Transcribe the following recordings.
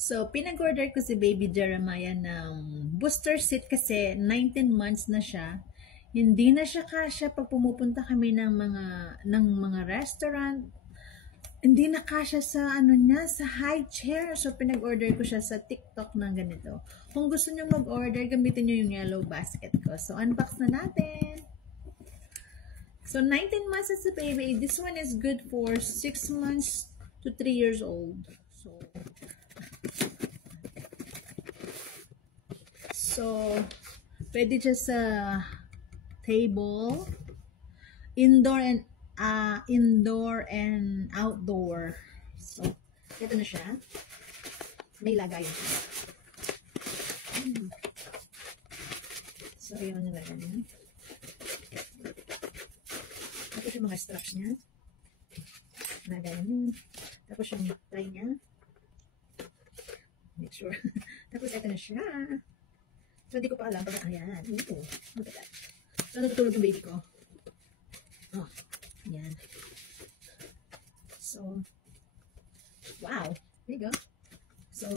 So, pinag-order ko si Baby Jeremiah ng booster seat kasi 19 months na siya. Hindi na siya kasya pag pumupunta kami ng mga restaurant. Hindi na kasya sa niya, sa high chair. So, pinag-order ko siya sa TikTok ng ganito. Kung gusto niyo mag-order, gamitin niyo yung yellow basket ko. So, unbox na natin. So, 19 months is a baby. This one is good for 6 months to 3 years old. So, pwede siya sa table, indoor and outdoor. So, ito na siya. May lagayan siya. So, ayun yung lagayan niya. Tapos yung mga straps niya. Lagayan niya. Tapos yung tray niya. Make sure. Tapos ito na siya. So, hindi ko pa alam pag ayan. Ito. Matagal. So, natutulog yung baby ko. Oh, ayan. So, wow. There you go. So,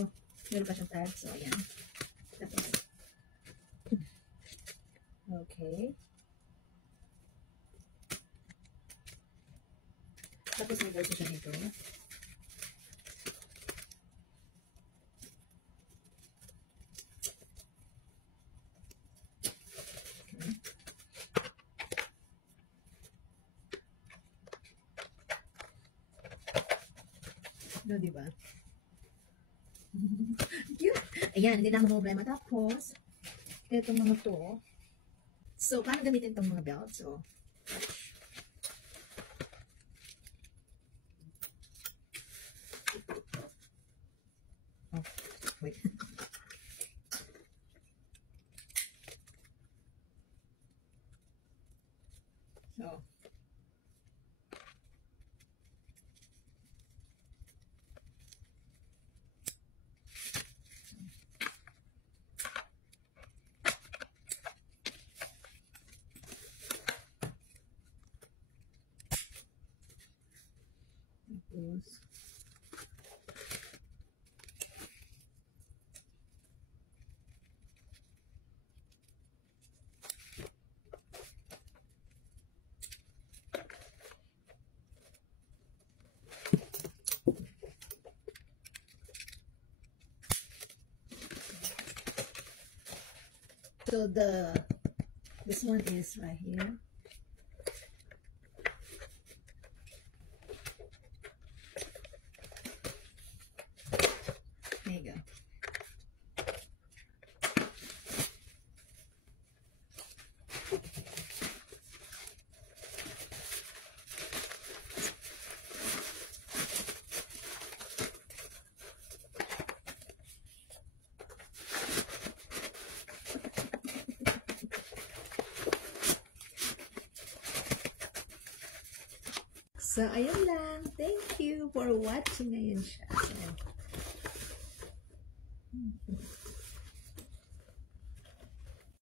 meron pa siyang tag. So, ayan. Tapos, okay. Tapos, may verso siya nito. No, diba? Cute. Ayan, hindi na ako problema. Tapos, itong mga to. So, paano gamitin itong mga belt? So, oh, wait. So, tapos, so this one is right here. There you go. So, ayun lang. Thank you for watching. Ayun siya. So,